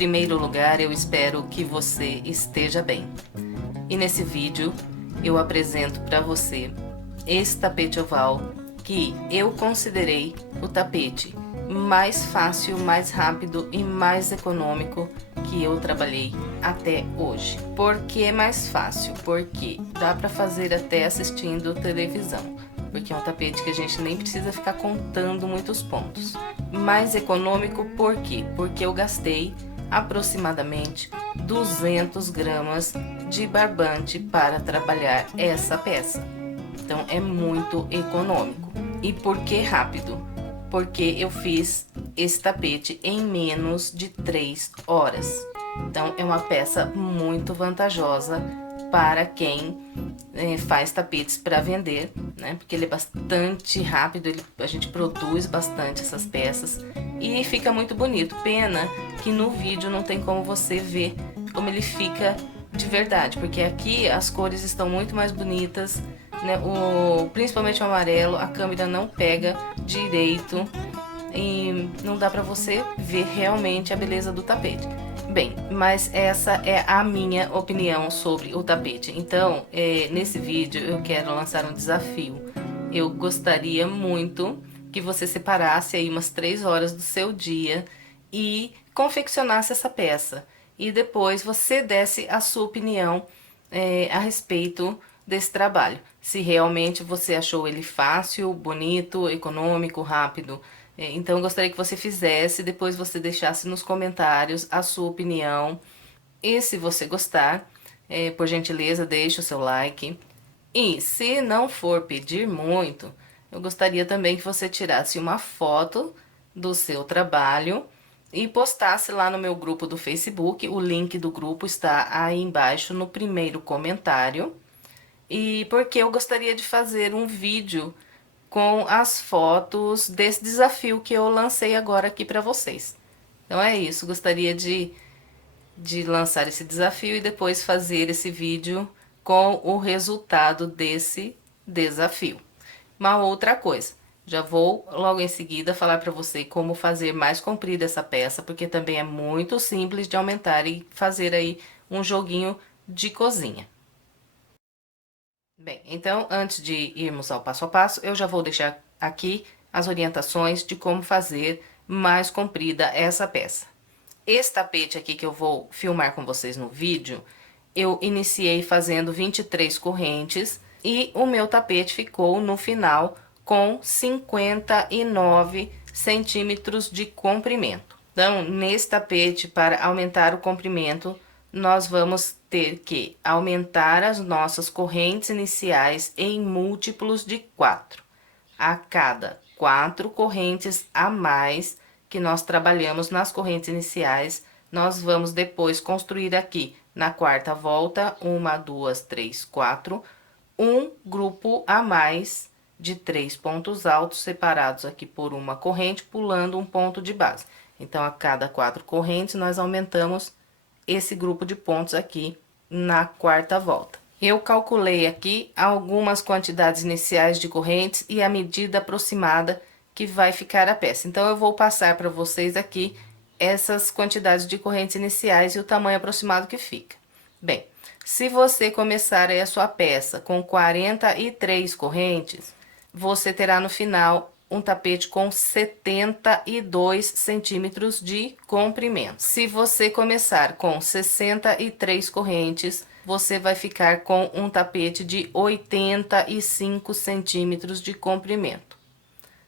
primeiro lugar, eu espero que você esteja bem. E nesse vídeo eu apresento para você esse tapete oval que eu considerei o tapete mais fácil, mais rápido e mais econômico que eu trabalhei até hoje. Por que mais fácil? Porque dá para fazer até assistindo televisão, porque é um tapete que a gente nem precisa ficar contando muitos pontos. Mais econômico por quê? Porque eu gastei aproximadamente 200 gramas de barbante para trabalhar essa peça. Então é muito econômico. E por que rápido? Porque eu fiz esse tapete em menos de 3 horas. Então é uma peça muito vantajosa para quem faz tapetes para vender, né? Porque ele é bastante rápido, a gente produz bastante essas peças e fica muito bonito. Pena que no vídeo não tem como você ver como ele fica de verdade, porque aqui as cores estão muito mais bonitas, né? Principalmente o amarelo, a câmera não pega direito e não dá pra você ver realmente a beleza do tapete. Bem, mas essa é a minha opinião sobre o tapete. Então, nesse vídeo eu quero lançar um desafio. Eu gostaria muito que você separasse aí umas 3 horas do seu dia e confeccionasse essa peça. E depois você desse a sua opinião a respeito desse trabalho. Se realmente você achou ele fácil, bonito, econômico, rápido. Então eu gostaria que você fizesse, depois você deixasse nos comentários a sua opinião. E se você gostar, por gentileza, deixe o seu like. E se não for pedir muito, eu gostaria também que você tirasse uma foto do seu trabalho e postasse lá no meu grupo do Facebook. O link do grupo está aí embaixo no primeiro comentário. E porque eu gostaria de fazer um vídeo com as fotos desse desafio que eu lancei agora aqui para vocês. Então é isso, gostaria de lançar esse desafio e depois fazer esse vídeo com o resultado desse desafio. Uma outra coisa, já vou logo em seguida falar para você como fazer mais comprida essa peça, porque também é muito simples de aumentar e fazer aí um joguinho de cozinha. Bem, então antes de irmos ao passo a passo, eu já vou deixar aqui as orientações de como fazer mais comprida essa peça. Esse tapete aqui que eu vou filmar com vocês no vídeo, eu iniciei fazendo 23 correntes e o meu tapete ficou no final com 59 centímetros de comprimento. Então, nesse tapete, para aumentar o comprimento, nós vamos ter que aumentar as nossas correntes iniciais em múltiplos de 4. A cada 4 correntes a mais que nós trabalhamos nas correntes iniciais, nós vamos depois construir aqui na quarta volta, 1, 2, 3, 4, um grupo a mais de 3 pontos altos separados aqui por uma corrente, pulando um ponto de base. Então, a cada 4 correntes, nós aumentamos esse grupo de pontos aqui na quarta volta. Eu calculei aqui algumas quantidades iniciais de correntes e a medida aproximada que vai ficar a peça. Então, eu vou passar para vocês aqui essas quantidades de correntes iniciais e o tamanho aproximado que fica. Bem, se você começar aí a sua peça com 43 correntes, você terá no final um tapete com 72 centímetros de comprimento. Se você começar com 63 correntes, você vai ficar com um tapete de 85 centímetros de comprimento.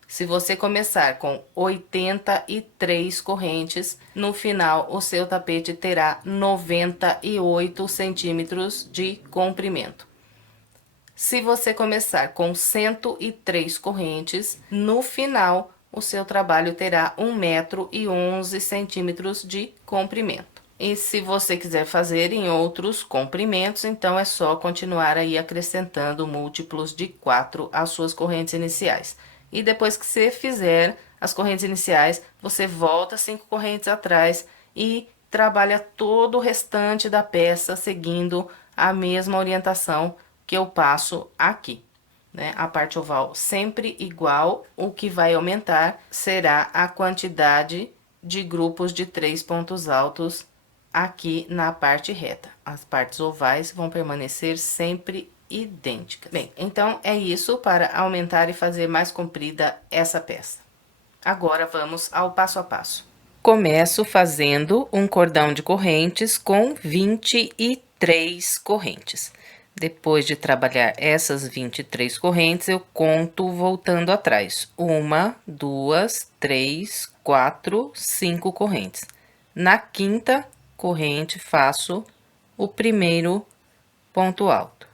Se você começar com 83 correntes, no final o seu tapete terá 98 centímetros de comprimento. Se você começar com 103 correntes, no final o seu trabalho terá 1,11 m de comprimento. E se você quiser fazer em outros comprimentos, então é só continuar aí acrescentando múltiplos de 4 às suas correntes iniciais. E depois que você fizer as correntes iniciais, você volta 5 correntes atrás e trabalha todo o restante da peça seguindo a mesma orientação que eu passo aqui, né? A parte oval sempre igual, o que vai aumentar será a quantidade de grupos de 3 pontos altos aqui na parte reta. As partes ovais vão permanecer sempre idênticas. Bem, então é isso para aumentar e fazer mais comprida essa peça. Agora vamos ao passo a passo. Começo fazendo um cordão de correntes com 23 correntes. Depois de trabalhar essas 23 correntes, eu conto voltando atrás. 1, 2, 3, 4, 5 correntes. Na quinta corrente, faço o primeiro ponto alto.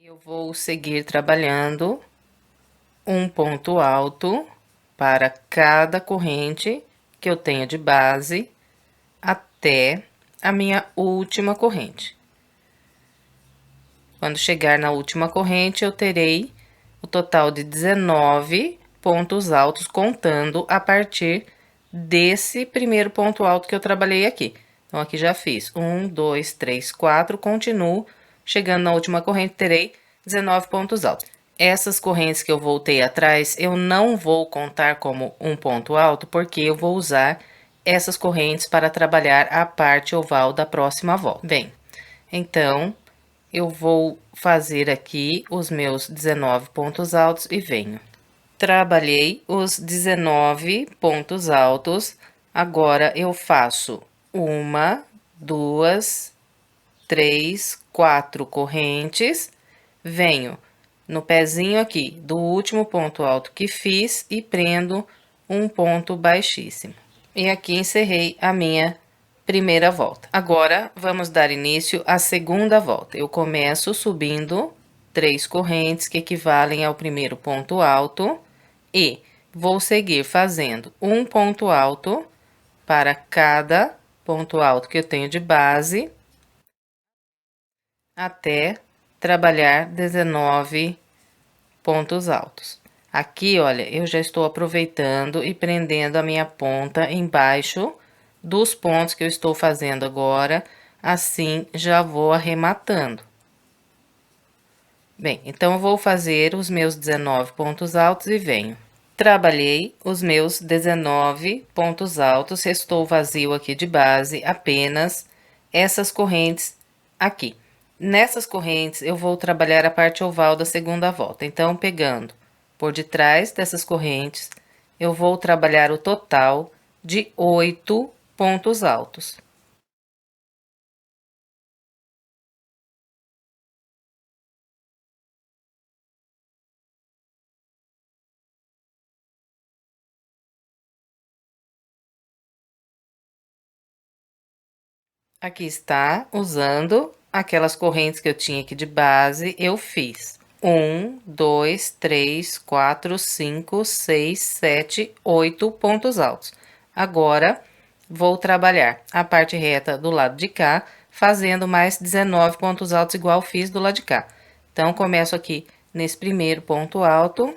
Eu vou seguir trabalhando um ponto alto para cada corrente que eu tenho de base até a minha última corrente. Quando chegar na última corrente, eu terei o total de 19 pontos altos, contando a partir desse primeiro ponto alto que eu trabalhei aqui. Então, aqui já fiz 1, 2, 3, 4, continuo. Chegando na última corrente, terei 19 pontos altos. Essas correntes que eu voltei atrás, eu não vou contar como um ponto alto, porque eu vou usar essas correntes para trabalhar a parte oval da próxima volta. Bem, então, eu vou fazer aqui os meus 19 pontos altos e venho. Trabalhei os 19 pontos altos, agora eu faço 1, 2, 3, 4 correntes, venho no pezinho aqui do último ponto alto que fiz e prendo um ponto baixíssimo. E aqui encerrei a minha primeira volta. Agora, vamos dar início à segunda volta. Eu começo subindo 3 correntes que equivalem ao primeiro ponto alto e vou seguir fazendo um ponto alto para cada ponto alto que eu tenho de base até trabalhar 19 pontos altos. Aqui, olha, eu já estou aproveitando e prendendo a minha ponta embaixo dos pontos que eu estou fazendo agora, assim já vou arrematando. Bem, então eu vou fazer os meus 19 pontos altos e venho. Trabalhei os meus 19 pontos altos, restou vazio aqui de base, apenas essas correntes aqui. Nessas correntes, eu vou trabalhar a parte oval da segunda volta. Então, pegando por detrás dessas correntes, eu vou trabalhar o total de 8 pontos altos. Aqui está, usando aquelas correntes que eu tinha aqui de base, eu fiz 1, 2, 3, 4, 5, 6, 7, 8 pontos altos. Agora, vou trabalhar a parte reta do lado de cá, fazendo mais 19 pontos altos, igual fiz do lado de cá. Então, começo aqui nesse primeiro ponto alto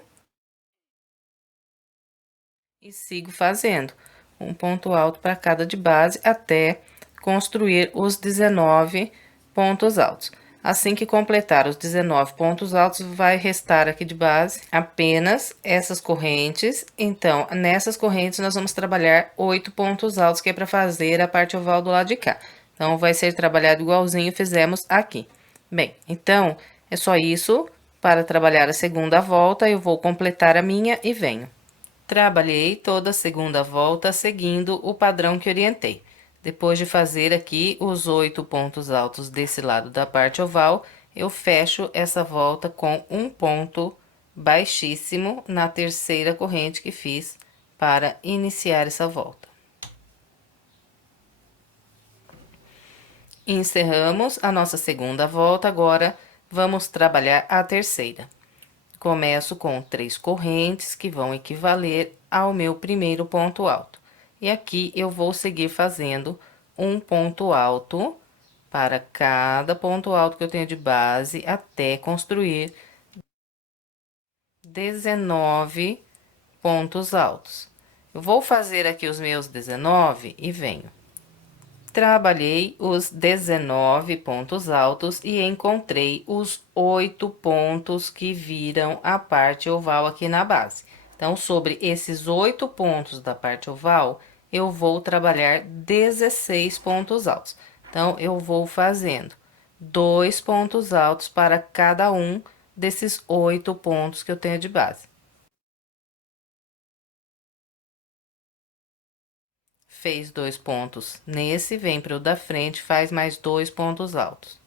e sigo fazendo um ponto alto para cada de base até construir os 19 pontos altos. Assim que completar os 19 pontos altos, vai restar aqui de base apenas essas correntes. Então, nessas correntes, nós vamos trabalhar 8 pontos altos, que é para fazer a parte oval do lado de cá. Então, vai ser trabalhado igualzinho fizemos aqui. Bem, então, é só isso. Para trabalhar a segunda volta, eu vou completar a minha e venho. Trabalhei toda a segunda volta seguindo o padrão que orientei. Depois de fazer aqui os 8 pontos altos desse lado da parte oval, eu fecho essa volta com um ponto baixíssimo na terceira corrente que fiz para iniciar essa volta. Encerramos a nossa segunda volta, agora vamos trabalhar a terceira. Começo com 3 correntes que vão equivaler ao meu primeiro ponto alto. E aqui eu vou seguir fazendo um ponto alto para cada ponto alto que eu tenho de base até construir 19 pontos altos. Eu vou fazer aqui os meus 19 e venho. Trabalhei os 19 pontos altos e encontrei os 8 pontos que viram a parte oval aqui na base. Então, sobre esses 8 pontos da parte oval, eu vou trabalhar 16 pontos altos. Então, eu vou fazendo 2 pontos altos para cada um desses 8 pontos que eu tenho de base. Fez 2 pontos nesse, vem para o da frente, faz mais 2 pontos altos.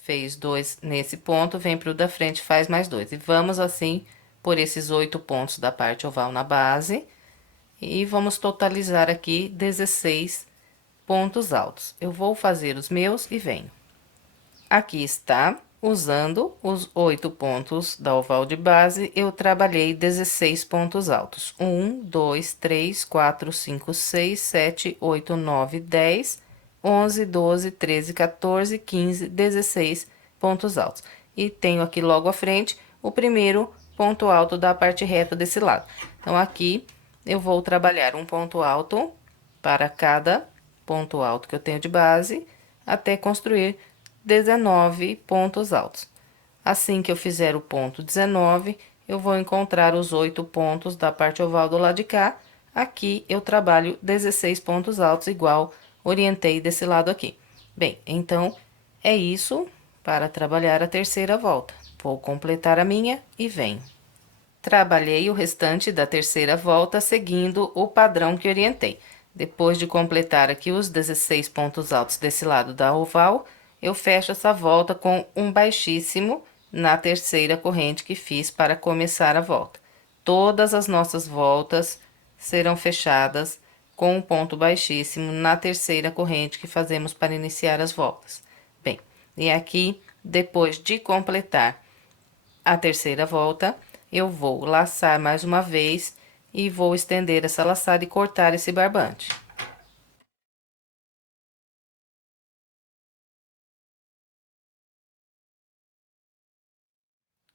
Fez 2 nesse ponto, vem para o da frente, faz mais 2. E vamos assim por esses 8 pontos da parte oval na base. E vamos totalizar aqui 16 pontos altos. Eu vou fazer os meus e venho. Aqui está, usando os 8 pontos da oval de base, eu trabalhei 16 pontos altos. 1, 2, 3, 4, 5, 6, 7, 8, 9, 10, 11, 12, 13, 14, 15, 16 pontos altos. E tenho aqui logo à frente o primeiro ponto alto da parte reta desse lado. Então, aqui eu vou trabalhar um ponto alto para cada ponto alto que eu tenho de base, até construir 19 pontos altos. Assim que eu fizer o ponto 19, eu vou encontrar os 8 pontos da parte oval do lado de cá. Aqui eu trabalho 16 pontos altos, igual orientei desse lado aqui. Bem, então, é isso para trabalhar a terceira volta. Vou completar a minha e venho. Trabalhei o restante da terceira volta seguindo o padrão que orientei. Depois de completar aqui os 16 pontos altos desse lado da oval, eu fecho essa volta com um baixíssimo na terceira corrente que fiz para começar a volta. Todas as nossas voltas serão fechadas com um ponto baixíssimo na terceira corrente que fazemos para iniciar as voltas. Bem, e aqui, depois de completar a terceira volta, eu vou laçar mais uma vez e vou estender essa laçada e cortar esse barbante.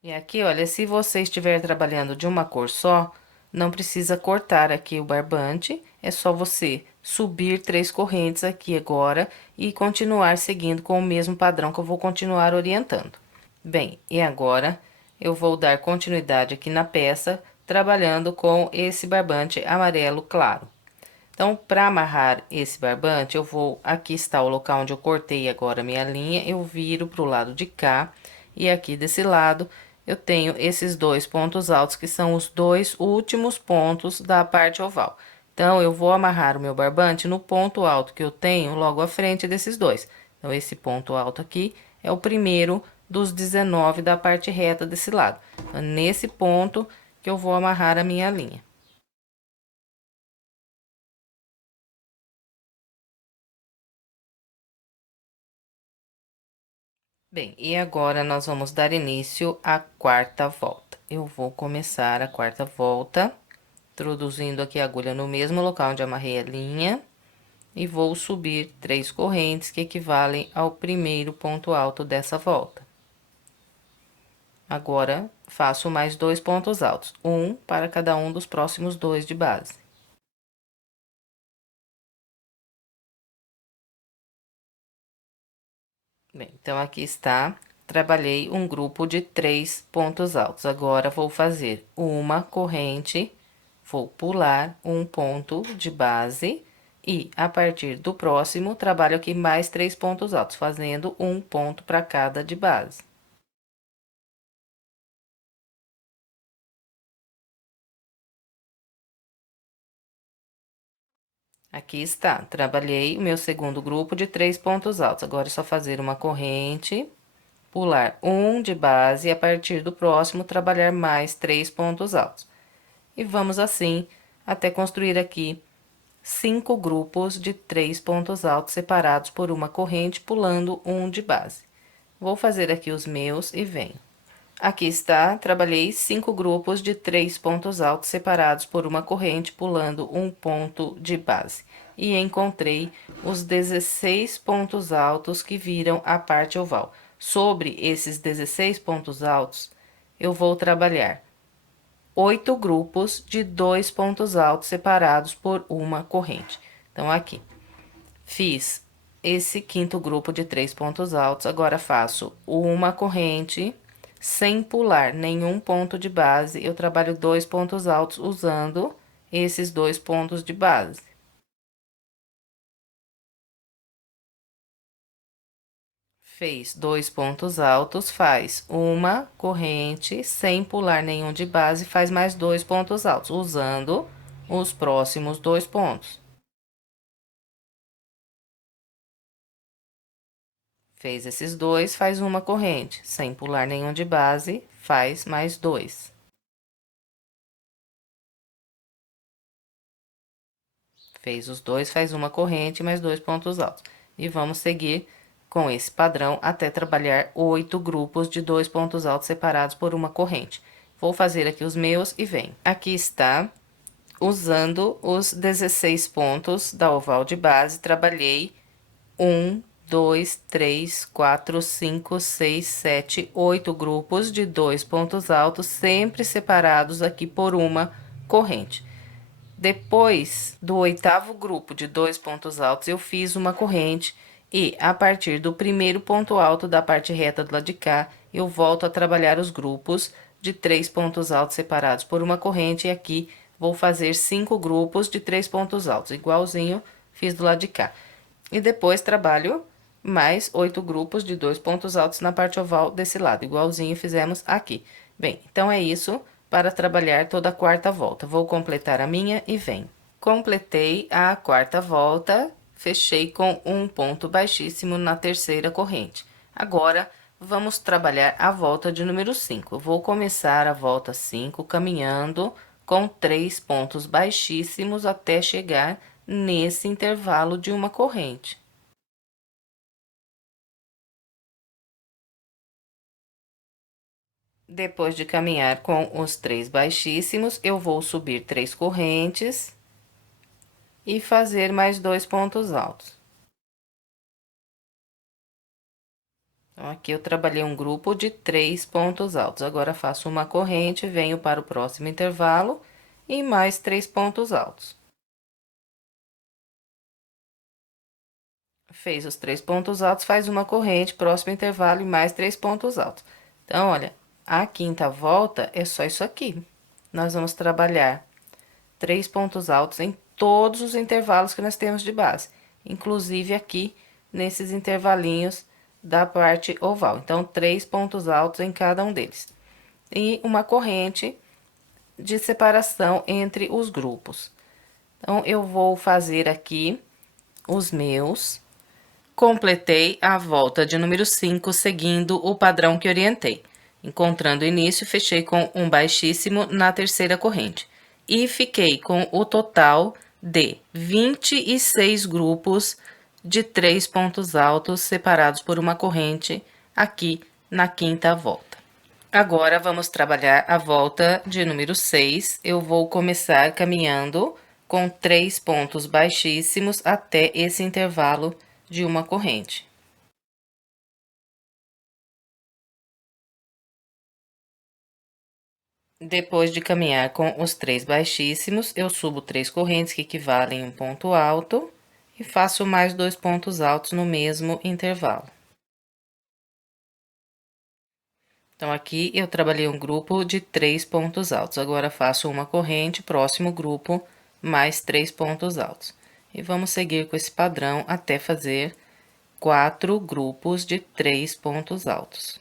E aqui, olha, se você estiver trabalhando de uma cor só, não precisa cortar aqui o barbante, é só você subir 3 correntes aqui agora e continuar seguindo com o mesmo padrão que eu vou continuar orientando. Bem, e agora eu vou dar continuidade aqui na peça, trabalhando com esse barbante amarelo claro. Então, para amarrar esse barbante, eu vou... Aqui está o local onde eu cortei agora a minha linha, eu viro pro lado de cá, e aqui desse lado, eu tenho esses 2 pontos altos, que são os 2 últimos pontos da parte oval. Então, eu vou amarrar o meu barbante no ponto alto que eu tenho logo à frente desses 2. Então, esse ponto alto aqui é o primeiro dos 19 da parte reta desse lado. Então, é nesse ponto que eu vou amarrar a minha linha. Bem, e agora nós vamos dar início à quarta volta. Eu vou começar a quarta volta, introduzindo aqui a agulha no mesmo local onde amarrei a linha, e vou subir 3 correntes que equivalem ao primeiro ponto alto dessa volta. Agora, faço mais 2 pontos altos, um para cada um dos próximos 2 de base. Bem, então, aqui está, trabalhei um grupo de 3 pontos altos. Agora, vou fazer uma corrente, vou pular um ponto de base e, a partir do próximo, trabalho aqui mais 3 pontos altos, fazendo um ponto para cada de base. Aqui está, trabalhei o meu segundo grupo de 3 pontos altos. Agora, é só fazer uma corrente, pular um de base e, a partir do próximo, trabalhar mais 3 pontos altos. E vamos assim até construir aqui 5 grupos de 3 pontos altos separados por uma corrente, pulando um de base. Vou fazer aqui os meus e venho. Aqui está, trabalhei 5 grupos de 3 pontos altos separados por uma corrente, pulando um ponto de base. E encontrei os 16 pontos altos que viram a parte oval. Sobre esses 16 pontos altos, eu vou trabalhar 8 grupos de 2 pontos altos separados por uma corrente. Então, aqui, fiz esse quinto grupo de 3 pontos altos, agora faço uma corrente, sem pular nenhum ponto de base, eu trabalho 2 pontos altos usando esses 2 pontos de base. Fez 2 pontos altos, faz uma corrente, sem pular nenhum de base, faz mais 2 pontos altos, usando os próximos 2 pontos. Fez esses 2, faz uma corrente, sem pular nenhum de base, faz mais 2. Fez os 2, faz uma corrente, mais 2 pontos altos. E vamos seguir com esse padrão até trabalhar 8 grupos de 2 pontos altos separados por uma corrente. Vou fazer aqui os meus e vem. Aqui está, usando os 16 pontos da oval de base, trabalhei 1, 2, 3, 4, 5, 6, 7, 8 grupos de 2 pontos altos, sempre separados aqui por uma corrente. Depois do 8º grupo de 2 pontos altos, eu fiz uma corrente e, a partir do primeiro ponto alto da parte reta do lado de cá, eu volto a trabalhar os grupos de 3 pontos altos separados por uma corrente, e aqui vou fazer 5 grupos de 3 pontos altos, igualzinho fiz do lado de cá. E depois trabalho mais 8 grupos de 2 pontos altos na parte oval desse lado, igualzinho fizemos aqui. Bem, então é isso para trabalhar toda a quarta volta. Vou completar a minha e vem. Completei a quarta volta, fechei com um ponto baixíssimo na terceira corrente. Agora, vamos trabalhar a volta de número 5. Eu vou começar a volta 5 caminhando com 3 pontos baixíssimos até chegar nesse intervalo de uma corrente. Depois de caminhar com os 3 baixíssimos, eu vou subir 3 correntes e fazer mais 2 pontos altos. Então, aqui eu trabalhei um grupo de 3 pontos altos. Agora, faço uma corrente, venho para o próximo intervalo e mais 3 pontos altos. Fez os 3 pontos altos, faz uma corrente, próximo intervalo e mais 3 pontos altos. Então, olha, a quinta volta é só isso aqui. Nós vamos trabalhar 3 pontos altos em todos os intervalos que nós temos de base, inclusive aqui nesses intervalinhos da parte oval. Então, 3 pontos altos em cada um deles. E uma corrente de separação entre os grupos. Então, eu vou fazer aqui os meus. Completei a volta de número 5, seguindo o padrão que orientei. Encontrando o início, fechei com um baixíssimo na terceira corrente. E fiquei com o total de 26 grupos de 3 pontos altos separados por uma corrente aqui na quinta volta. Agora, vamos trabalhar a volta de número 6. Eu vou começar caminhando com 3 pontos baixíssimos até esse intervalo de uma corrente. Depois de caminhar com os 3 baixíssimos, eu subo 3 correntes que equivalem a um ponto alto e faço mais 2 pontos altos no mesmo intervalo. Então, aqui eu trabalhei um grupo de 3 pontos altos. Agora, faço uma corrente, próximo grupo, mais 3 pontos altos. E vamos seguir com esse padrão até fazer 4 grupos de 3 pontos altos.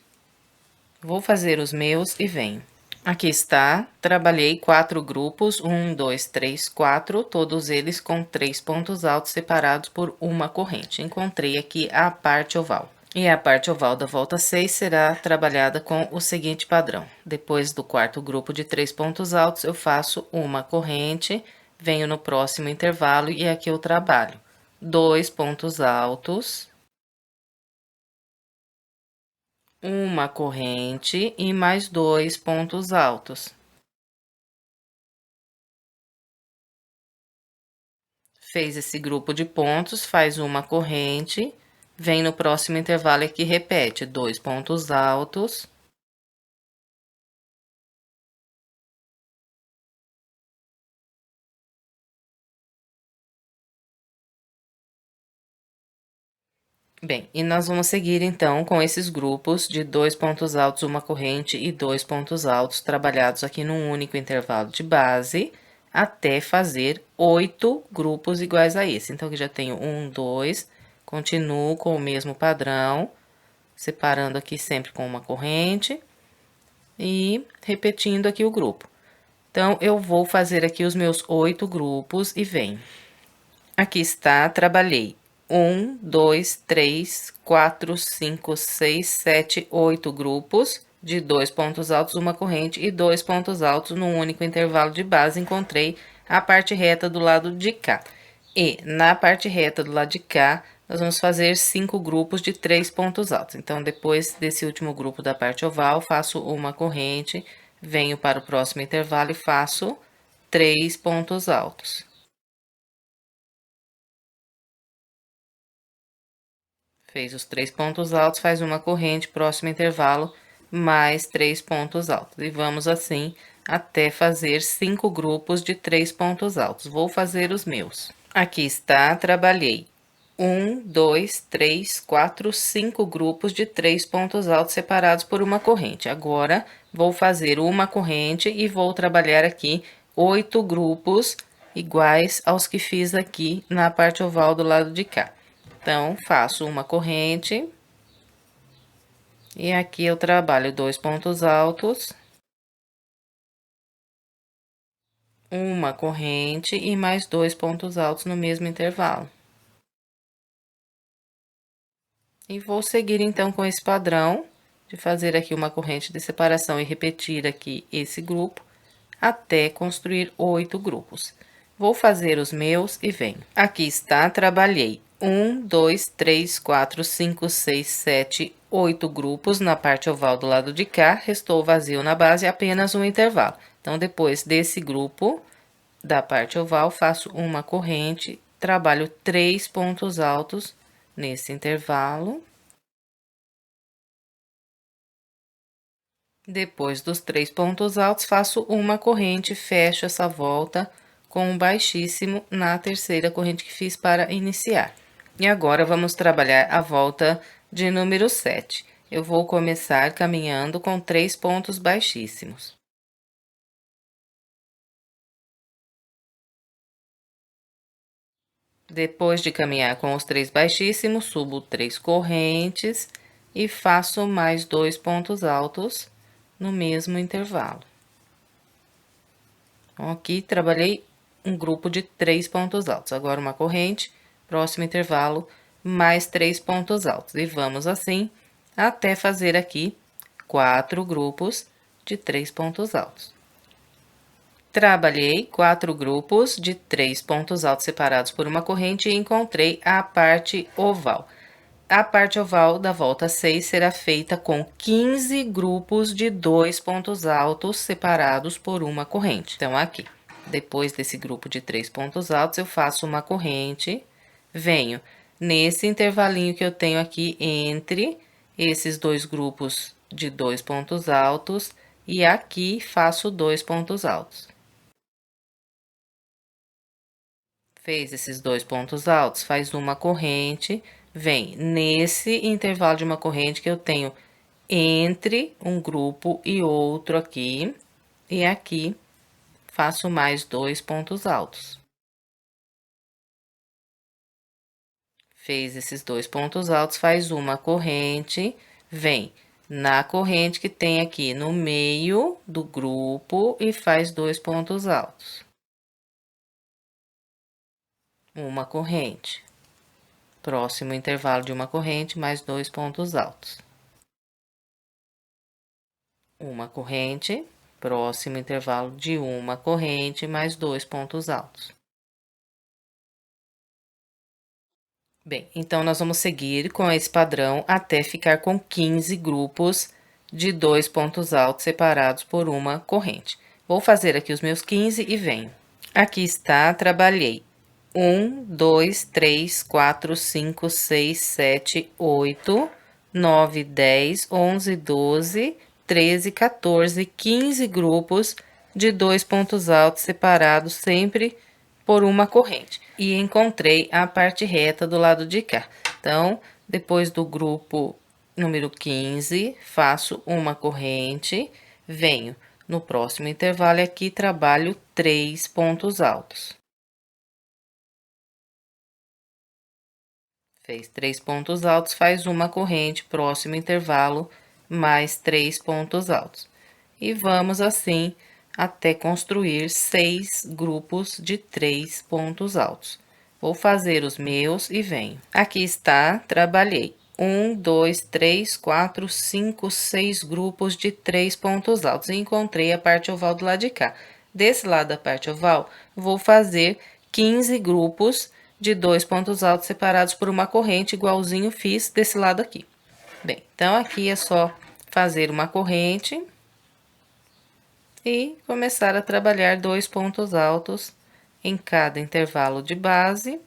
Vou fazer os meus e venho. Aqui está, trabalhei 4 grupos, 1, 2, 3, 4, todos eles com 3 pontos altos separados por uma corrente. Encontrei aqui a parte oval. E a parte oval da volta 6 será trabalhada com o seguinte padrão. Depois do quarto grupo de 3 pontos altos, eu faço uma corrente, venho no próximo intervalo e aqui eu trabalho 2 pontos altos, uma corrente e mais 2 pontos altos. Fez esse grupo de pontos, faz uma corrente, vem no próximo intervalo aqui, repete 2 pontos altos. Bem, e nós vamos seguir então com esses grupos de 2 pontos altos, uma corrente e 2 pontos altos trabalhados aqui num único intervalo de base, até fazer 8 grupos iguais a esse. Então, aqui já tenho 1, 2, continuo com o mesmo padrão, separando aqui sempre com uma corrente e repetindo aqui o grupo. Então, eu vou fazer aqui os meus 8 grupos e venho. Aqui está, trabalhei 1, 2, 3, 4, 5, 6, 7, 8 grupos de 2 pontos altos, uma corrente e 2 pontos altos num único intervalo de base. Encontrei a parte reta do lado de cá. E na parte reta do lado de cá, nós vamos fazer 5 grupos de 3 pontos altos. Então, depois desse último grupo da parte oval, faço uma corrente, venho para o próximo intervalo e faço 3 pontos altos. Fez os 3 pontos altos, faz uma corrente, próximo intervalo, mais 3 pontos altos. E vamos assim até fazer 5 grupos de 3 pontos altos. Vou fazer os meus. Aqui está, trabalhei 1, 2, 3, 4, 5 grupos de 3 pontos altos separados por uma corrente. Agora, vou fazer uma corrente e vou trabalhar aqui 8 grupos iguais aos que fiz aqui na parte oval do lado de cá. Então, faço uma corrente. E aqui eu trabalho 2 pontos altos. Uma corrente e mais 2 pontos altos no mesmo intervalo. E vou seguir, então, com esse padrão de fazer aqui uma corrente de separação e repetir aqui esse grupo, até construir 8 grupos. Vou fazer os meus e venho. Aqui está, trabalhei 1, 2, 3, 4, 5, 6, 7, 8 grupos na parte oval do lado de cá, restou vazio na base, apenas um intervalo. Então, depois desse grupo da parte oval, faço uma corrente, trabalho 3 pontos altos nesse intervalo. Depois dos 3 pontos altos, faço uma corrente, fecho essa volta com um baixíssimo na terceira corrente que fiz para iniciar. E agora, vamos trabalhar a volta de número 7. Eu vou começar caminhando com 3 pontos baixíssimos. Depois de caminhar com os 3 baixíssimos, subo 3 correntes e faço mais 2 pontos altos no mesmo intervalo. Então, aqui, trabalhei um grupo de 3 pontos altos. Agora, uma corrente, próximo intervalo, mais 3 pontos altos. E vamos assim até fazer aqui 4 grupos de 3 pontos altos. Trabalhei 4 grupos de 3 pontos altos separados por uma corrente e encontrei a parte oval. A parte oval da volta 6 será feita com 15 grupos de 2 pontos altos separados por uma corrente. Então, aqui, depois desse grupo de 3 pontos altos, eu faço uma corrente, venho nesse intervalinho que eu tenho aqui entre esses 2 grupos de 2 pontos altos e aqui faço 2 pontos altos. Fez esses 2 pontos altos, faz uma corrente, vem nesse intervalo de uma corrente que eu tenho entre um grupo e outro aqui, e aqui faço mais 2 pontos altos. Fez esses 2 pontos altos, faz uma corrente, vem na corrente que tem aqui no meio do grupo e faz 2 pontos altos. Uma corrente. Próximo intervalo de uma corrente, mais 2 pontos altos. Uma corrente, próximo intervalo de uma corrente, mais 2 pontos altos. Bem, então, nós vamos seguir com esse padrão até ficar com 15 grupos de 2 pontos altos separados por uma corrente. Vou fazer aqui os meus 15 e venho. Aqui está, trabalhei 1, 2, 3, 4, 5, 6, 7, 8, 9, 10, 11, 12, 13, 14, 15 grupos de 2 pontos altos separados sempre por uma corrente. E encontrei a parte reta do lado de cá. Então, Depois do grupo número 15, faço uma corrente, venho no próximo intervalo e aqui trabalho 3 pontos altos. Fez 3 pontos altos, faz uma corrente, próximo intervalo, mais 3 pontos altos. E vamos assim até construir 6 grupos de 3 pontos altos. Vou fazer os meus e venho. Aqui está, trabalhei 1, 2, 3, 4, 5, 6 grupos de 3 pontos altos. E encontrei a parte oval do lado de cá. Desse lado da parte oval, vou fazer 15 grupos de 2 pontos altos separados por uma corrente, igualzinho fiz desse lado aqui. Bem, então aqui é só fazer uma corrente e começar a trabalhar 2 pontos altos em cada intervalo de base.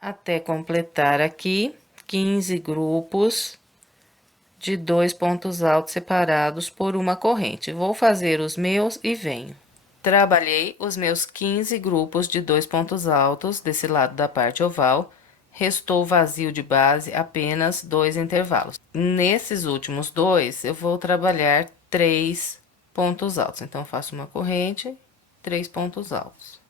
Até completar aqui 15 grupos de 2 pontos altos separados por uma corrente. Vou fazer os meus e venho. Trabalhei os meus 15 grupos de 2 pontos altos desse lado da parte oval. Restou vazio de base apenas 2 intervalos. Nesses últimos 2, eu vou trabalhar 3 pontos altos. Então, faço uma corrente, 3 pontos altos.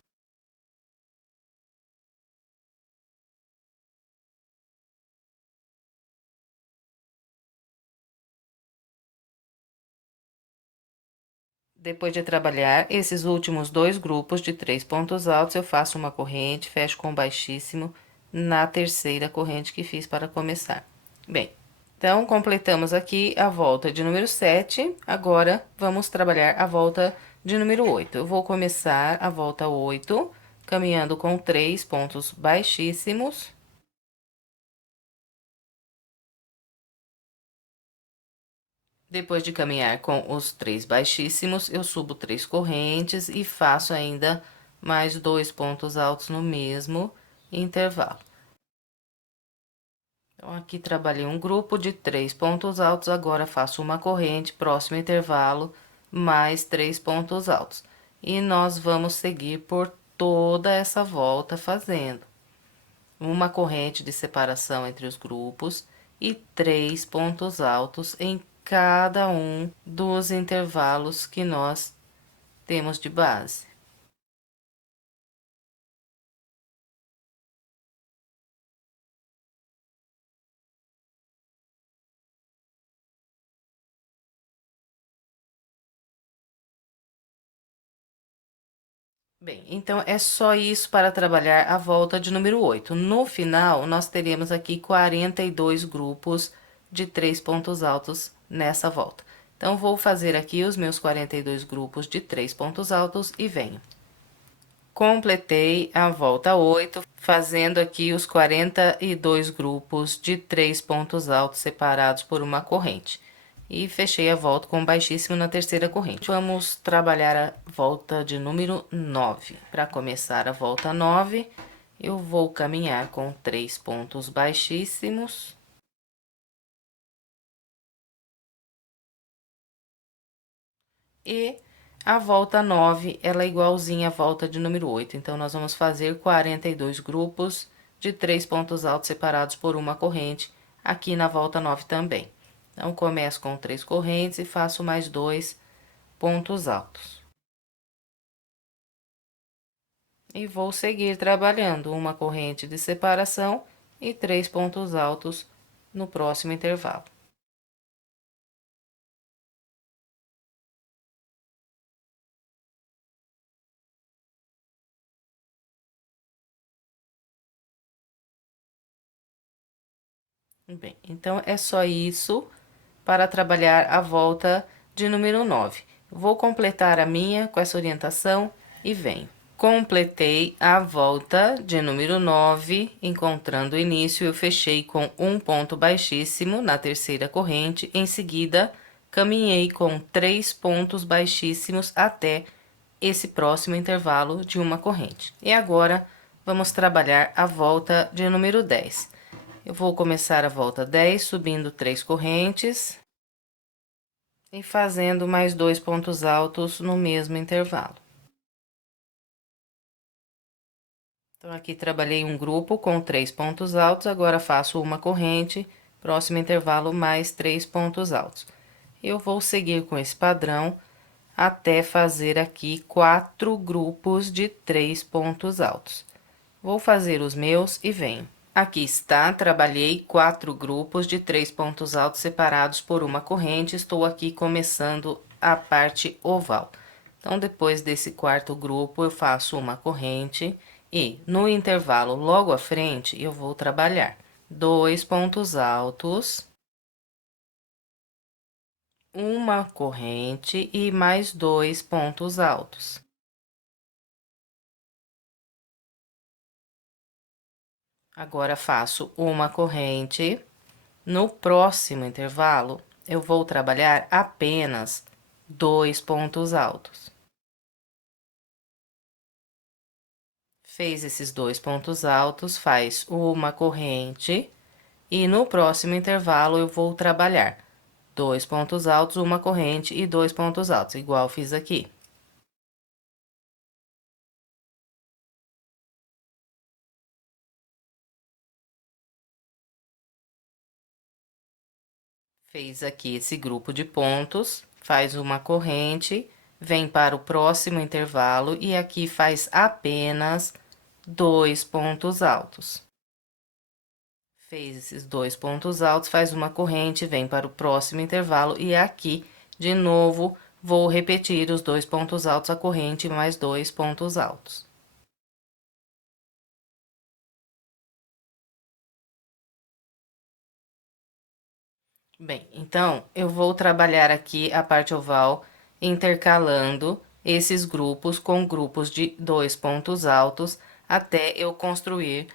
Depois de trabalhar esses últimos 2 grupos de 3 pontos altos, eu faço uma corrente, fecho com baixíssimo na terceira corrente que fiz para começar. Bem, então, completamos aqui a volta de número 7, agora vamos trabalhar a volta de número 8. Eu vou começar a volta 8, caminhando com 3 pontos baixíssimos. Depois de caminhar com os 3 baixíssimos, eu subo 3 correntes e faço ainda mais 2 pontos altos no mesmo intervalo. Então, aqui trabalhei um grupo de 3 pontos altos, agora faço uma corrente, próximo intervalo, mais 3 pontos altos. E nós vamos seguir por toda essa volta fazendo uma corrente de separação entre os grupos e 3 pontos altos em cada um dos intervalos que nós temos de base. Bem, então é só isso para trabalhar a volta de número 8. No final, nós teremos aqui 42 grupos de 3 pontos altos nessa volta. Então, vou fazer aqui os meus 42 grupos de 3 pontos altos e venho. Completei a volta 8, fazendo aqui os 42 grupos de 3 pontos altos separados por uma corrente. E fechei a volta com baixíssimo na terceira corrente. Vamos trabalhar a volta de número 9. Para começar a volta 9, eu vou caminhar com 3 pontos baixíssimos. E a volta 9, ela é igualzinha à volta de número 8. Então, nós vamos fazer 42 grupos de 3 pontos altos separados por uma corrente aqui na volta 9 também. Então, começo com 3 correntes e faço mais 2 pontos altos. E vou seguir trabalhando uma corrente de separação e 3 pontos altos no próximo intervalo. Bem, então é só isso para trabalhar a volta de número 9. Vou completar a minha com essa orientação e venho. Completei a volta de número 9, encontrando o início, eu fechei com um ponto baixíssimo na terceira corrente, em seguida, caminhei com 3 pontos baixíssimos até esse próximo intervalo de uma corrente. E agora, vamos trabalhar a volta de número 10. Eu vou começar a volta 10, subindo 3 correntes e fazendo mais 2 pontos altos no mesmo intervalo. Então, aqui trabalhei um grupo com 3 pontos altos, agora faço uma corrente, próximo intervalo mais 3 pontos altos. Eu vou seguir com esse padrão até fazer aqui 4 grupos de 3 pontos altos. Vou fazer os meus e venho. Aqui está, trabalhei 4 grupos de 3 pontos altos separados por uma corrente, estou aqui começando a parte oval. Então, depois desse quarto grupo, eu faço uma corrente e, no intervalo logo à frente, eu vou trabalhar 2 pontos altos, uma corrente e mais 2 pontos altos. Agora, faço uma corrente. No próximo intervalo, eu vou trabalhar apenas 2 pontos altos. Fez esses 2 pontos altos, faz uma corrente, e no próximo intervalo eu vou trabalhar 2 pontos altos, uma corrente e 2 pontos altos, igual fiz aqui. Fez aqui esse grupo de pontos, faz uma corrente, vem para o próximo intervalo e aqui faz apenas 2 pontos altos. Fez esses 2 pontos altos, faz uma corrente, vem para o próximo intervalo e aqui, de novo, vou repetir os 2 pontos altos, a corrente mais 2 pontos altos. Bem, então, eu vou trabalhar aqui a parte oval, intercalando esses grupos com grupos de 2 pontos altos, até eu construir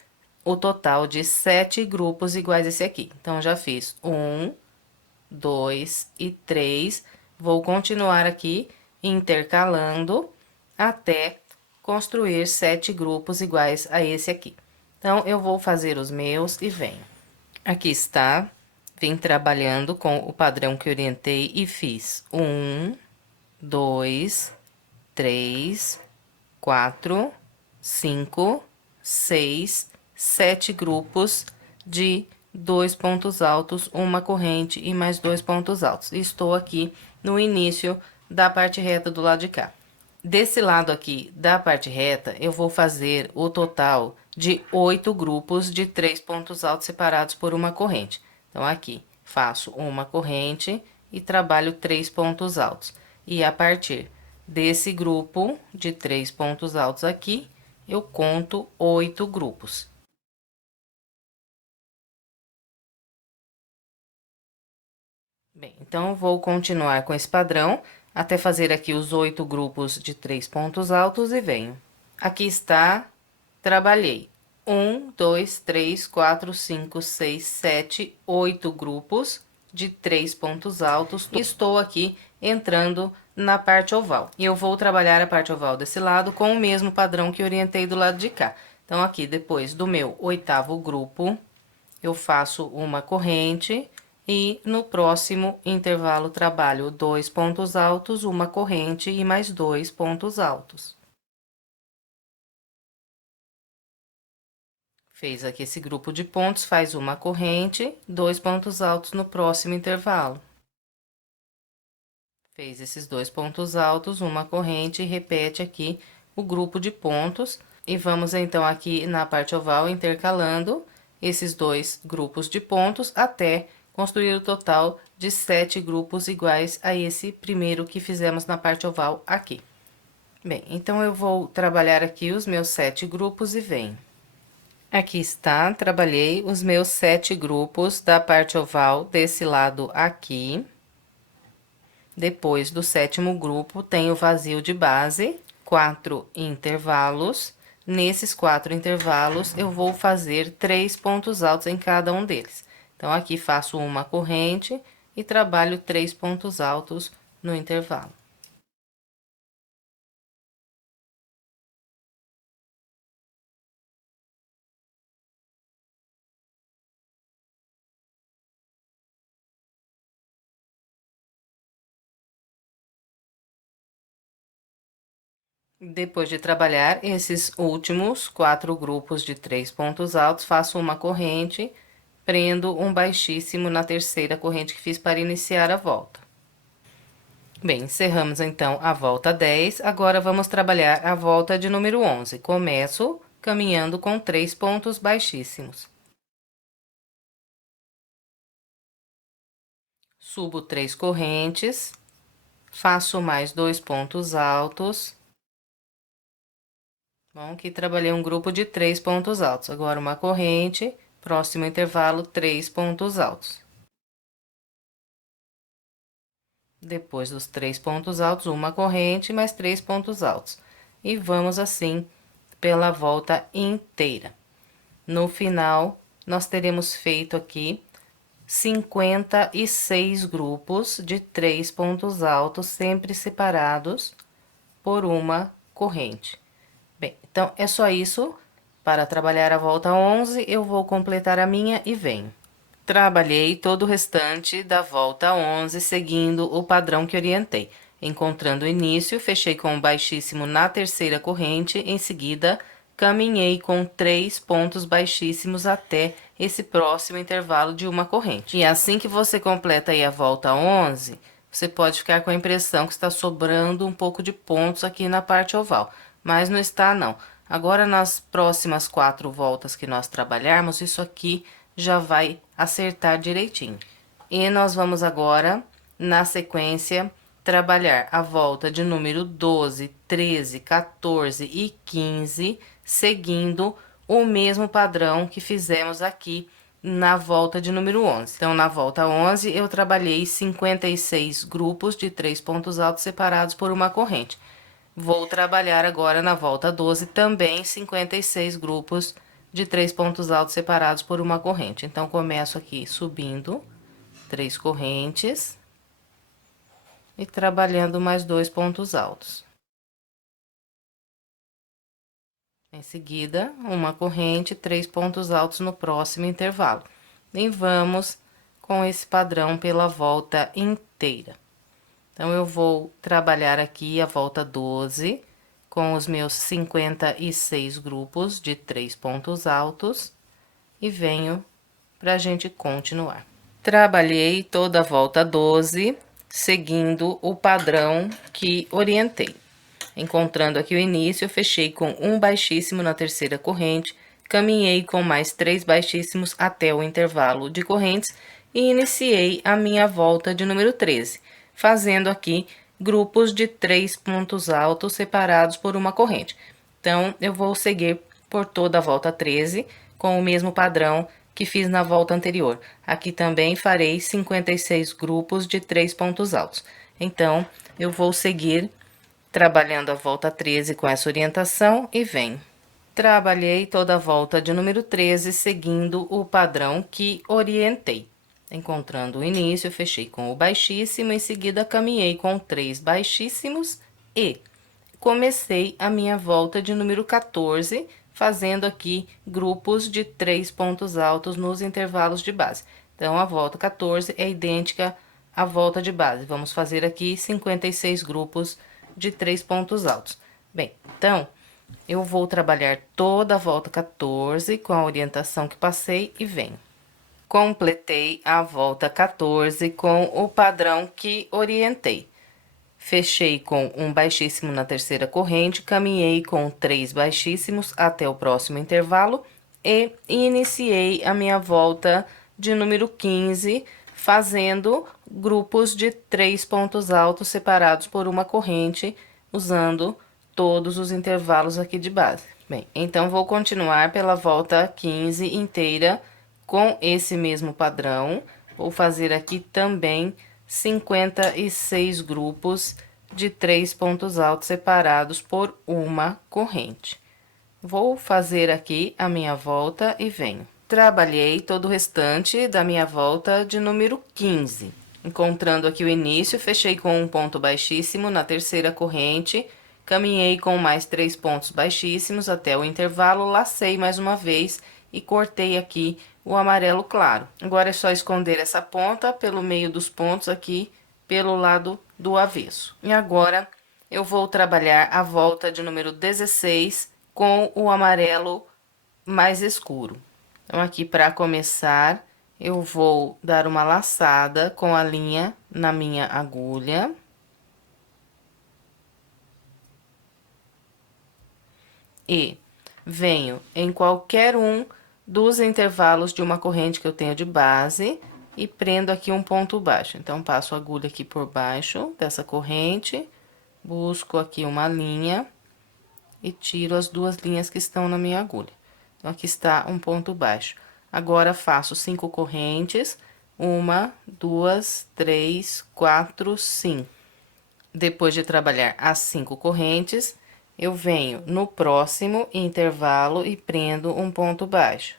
o total de 7 grupos iguais a esse aqui. Então, já fiz 1, 2 e 3. Vou continuar aqui intercalando até construir 7 grupos iguais a esse aqui. Então, eu vou fazer os meus e venho. Aqui está, vim trabalhando com o padrão que orientei e fiz 1, 2, 3, 4, 5, 6, 7 grupos de 2 pontos altos, uma corrente e mais 2 pontos altos. Estou aqui no início da parte reta do lado de cá. Desse lado aqui da parte reta, eu vou fazer o total de 8 grupos de 3 pontos altos separados por uma corrente. Então, aqui, faço uma corrente e trabalho 3 pontos altos. E a partir desse grupo de 3 pontos altos aqui, eu conto 8 grupos. Bem, então, vou continuar com esse padrão até fazer aqui os 8 grupos de 3 pontos altos e venho. Aqui está, trabalhei 1, 2, 3, 4, 5, 6, 7, 8 grupos de 3 pontos altos. Estou aqui entrando na parte oval. E eu vou trabalhar a parte oval desse lado com o mesmo padrão que orientei do lado de cá. Então, aqui, depois do meu 8º grupo, eu faço uma corrente e no próximo intervalo trabalho 2 pontos altos, uma corrente e mais 2 pontos altos. Fez aqui esse grupo de pontos, faz uma corrente, 2 pontos altos no próximo intervalo. Fez esses 2 pontos altos, uma corrente e repete aqui o grupo de pontos. E vamos então aqui na parte oval intercalando esses 2 grupos de pontos até construir o total de 7 grupos iguais a esse primeiro que fizemos na parte oval aqui. Bem, então eu vou trabalhar aqui os meus 7 grupos e venho. Aqui está, trabalhei os meus 7 grupos da parte oval desse lado aqui. Depois do 7º grupo, tem o vazio de base, 4 intervalos. Nesses 4 intervalos, eu vou fazer 3 pontos altos em cada um deles. Então, aqui faço uma corrente e trabalho 3 pontos altos no intervalo. Depois de trabalhar esses últimos 4 grupos de 3 pontos altos, faço uma corrente, prendo um baixíssimo na terceira corrente que fiz para iniciar a volta. Bem, encerramos então a volta 10, agora vamos trabalhar a volta de número 11. Começo caminhando com 3 pontos baixíssimos. Subo 3 correntes, faço mais 2 pontos altos. Bom, aqui trabalhei um grupo de 3 pontos altos. Agora uma corrente, próximo intervalo, 3 pontos altos. Depois dos 3 pontos altos, uma corrente, mais 3 pontos altos. E vamos assim pela volta inteira. No final, nós teremos feito aqui 56 grupos de 3 pontos altos, sempre separados por uma corrente. Bem, então, é só isso. Para trabalhar a volta 11, eu vou completar a minha e venho. Trabalhei todo o restante da volta 11, seguindo o padrão que orientei. Encontrando o início, fechei com um baixíssimo na terceira corrente, em seguida, caminhei com 3 pontos baixíssimos até esse próximo intervalo de uma corrente. E assim que você completa aí a volta 11, você pode ficar com a impressão que está sobrando um pouco de pontos aqui na parte oval, mas não está não. Agora, nas próximas 4 voltas que nós trabalharmos, isso aqui já vai acertar direitinho. E nós vamos agora, na sequência, trabalhar a volta de número 12, 13, 14 e 15, seguindo o mesmo padrão que fizemos aqui na volta de número 11. Então, na volta 11, eu trabalhei 56 grupos de 3 pontos altos separados por uma corrente. Vou trabalhar agora na volta 12 também 56 grupos de 3 pontos altos separados por uma corrente. Então, começo aqui subindo 3 correntes e trabalhando mais 2 pontos altos. Em seguida, uma corrente, 3 pontos altos no próximo intervalo. E vamos com esse padrão pela volta inteira. Então, eu vou trabalhar aqui a volta 12 com os meus 56 grupos de 3 pontos altos e venho pra gente continuar. Trabalhei toda a volta 12, seguindo o padrão que orientei. Encontrando aqui o início, eu fechei com um baixíssimo na terceira corrente, caminhei com mais 3 baixíssimos até o intervalo de correntes e iniciei a minha volta de número 13, fazendo aqui grupos de 3 pontos altos separados por uma corrente. Então, eu vou seguir por toda a volta 13 com o mesmo padrão que fiz na volta anterior. Aqui também farei 56 grupos de 3 pontos altos. Então, eu vou seguir trabalhando a volta 13 com essa orientação e venho. Trabalhei toda a volta de número 13 seguindo o padrão que orientei. Encontrando o início, fechei com o baixíssimo, em seguida caminhei com 3 baixíssimos e comecei a minha volta de número 14, fazendo aqui grupos de 3 pontos altos nos intervalos de base. Então, a volta 14 é idêntica à volta de base. Vamos fazer aqui 56 grupos de 3 pontos altos. Bem, então, eu vou trabalhar toda a volta 14 com a orientação que passei e venho. Completei a volta 14 com o padrão que orientei. Fechei com um baixíssimo na terceira corrente, caminhei com 3 baixíssimos até o próximo intervalo e iniciei a minha volta de número 15, fazendo grupos de 3 pontos altos separados por uma corrente, usando todos os intervalos aqui de base. Bem, então, vou continuar pela volta 15 inteira com esse mesmo padrão. Vou fazer aqui também 56 grupos de 3 pontos altos separados por uma corrente. Vou fazer aqui a minha volta e venho. Trabalhei todo o restante da minha volta de número 15. Encontrando aqui o início, fechei com um ponto baixíssimo na terceira corrente, caminhei com mais 3 pontos baixíssimos até o intervalo, lacei mais uma vez e cortei aqui o amarelo claro. Agora, é só esconder essa ponta pelo meio dos pontos aqui, pelo lado do avesso. E agora, eu vou trabalhar a volta de número 16 com o amarelo mais escuro. Então, aqui para começar, eu vou dar uma laçada com a linha na minha agulha. E venho em qualquer um dos intervalos de uma corrente que eu tenho de base e prendo aqui um ponto baixo. Então, passo a agulha aqui por baixo dessa corrente, busco aqui uma linha e tiro as duas linhas que estão na minha agulha. Então, aqui está um ponto baixo. Agora, faço 5 correntes, 1, 2, 3, 4, 5. Depois de trabalhar as 5 correntes, eu venho no próximo intervalo e prendo um ponto baixo.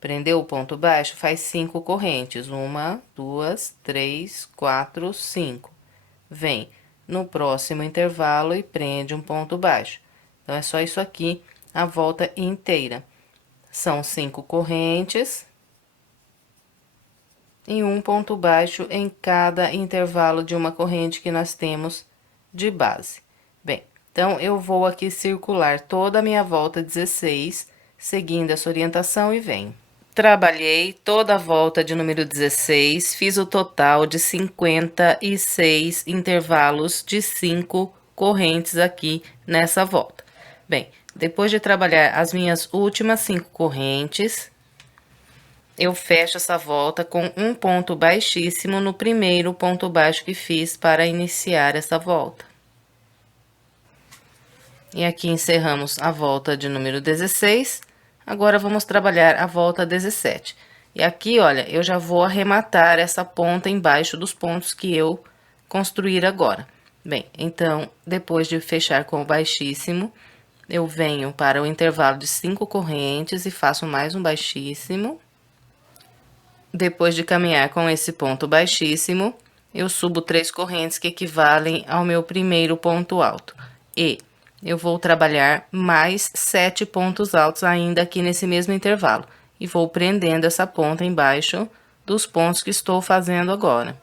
Prendeu o ponto baixo, faz 5 correntes. 1, 2, 3, 4, 5. Vem no próximo intervalo e prende um ponto baixo. Então, é só isso aqui, a volta inteira. São 5 correntes e um ponto baixo em cada intervalo de uma corrente que nós temos de base. Bem, então, eu vou aqui circular toda a minha volta 16, seguindo essa orientação e venho. Trabalhei toda a volta de número 16, fiz o total de 56 intervalos de 5 correntes aqui nessa volta. Bem, depois de trabalhar as minhas últimas 5 correntes, eu fecho essa volta com um ponto baixíssimo no primeiro ponto baixo que fiz para iniciar essa volta. E aqui encerramos a volta de número 16. Agora, vamos trabalhar a volta 17. E aqui, olha, eu já vou arrematar essa ponta embaixo dos pontos que eu construir agora. Bem, então, depois de fechar com o baixíssimo, eu venho para o intervalo de 5 correntes e faço mais um baixíssimo. Depois de caminhar com esse ponto baixíssimo, eu subo 3 correntes que equivalem ao meu primeiro ponto alto. E eu vou trabalhar mais 7 pontos altos ainda aqui nesse mesmo intervalo. E vou prendendo essa ponta embaixo dos pontos que estou fazendo agora.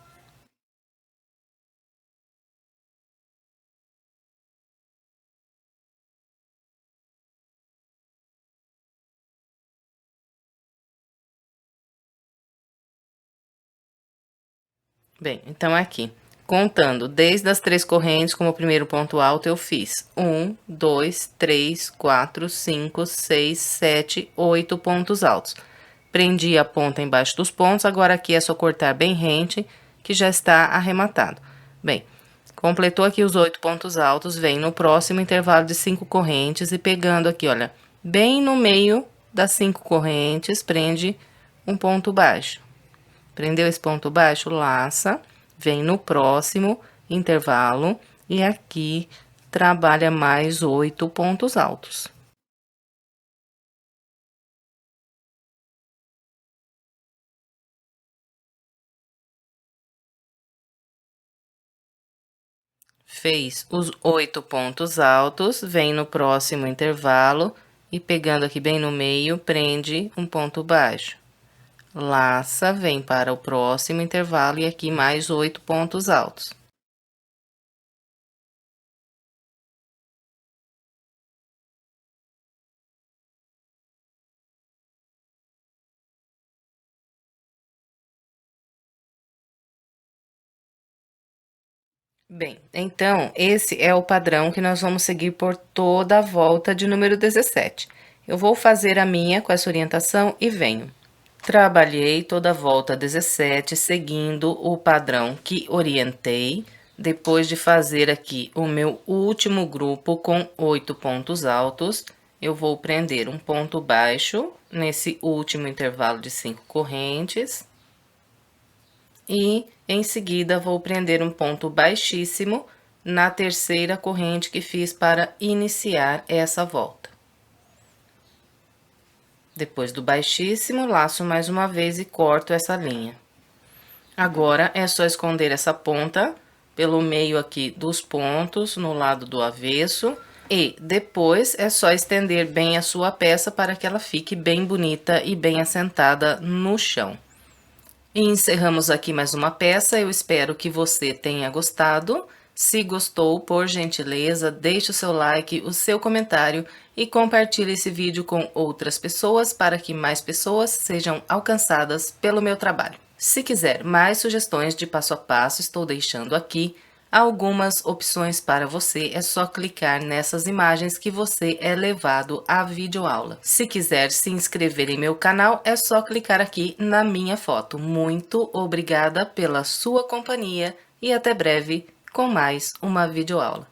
Bem, então aqui, contando desde as 3 correntes como primeiro ponto alto, eu fiz 1, 2, 3, 4, 5, 6, 7, 8 pontos altos. Prendi a ponta embaixo dos pontos, agora aqui é só cortar bem rente, que já está arrematado. Bem, completou aqui os 8 pontos altos, vem no próximo intervalo de 5 correntes e pegando aqui, olha, bem no meio das 5 correntes, prende um ponto baixo. Prendeu esse ponto baixo, laça, vem no próximo intervalo e aqui trabalha mais 8 pontos altos. Fez os 8 pontos altos, vem no próximo intervalo e pegando aqui bem no meio, prende um ponto baixo. Laça, vem para o próximo intervalo e aqui mais 8 pontos altos. Bem, então, esse é o padrão que nós vamos seguir por toda a volta de número 17. Eu vou fazer a minha com essa orientação e venho. Trabalhei toda a volta 17, seguindo o padrão que orientei, depois de fazer aqui o meu último grupo com 8 pontos altos, eu vou prender um ponto baixo nesse último intervalo de 5 correntes. E, em seguida, vou prender um ponto baixíssimo na terceira corrente que fiz para iniciar essa volta. Depois do baixíssimo, laço mais uma vez e corto essa linha. Agora, é só esconder essa ponta pelo meio aqui dos pontos, no lado do avesso. E depois, é só estender bem a sua peça para que ela fique bem bonita e bem assentada no chão. E encerramos aqui mais uma peça, eu espero que você tenha gostado. Se gostou, por gentileza, deixe o seu like, o seu comentário e compartilhe esse vídeo com outras pessoas para que mais pessoas sejam alcançadas pelo meu trabalho. Se quiser mais sugestões de passo a passo, estou deixando aqui algumas opções para você, é só clicar nessas imagens que você é levado à videoaula. Se quiser se inscrever em meu canal, é só clicar aqui na minha foto. Muito obrigada pela sua companhia e até breve com mais uma videoaula.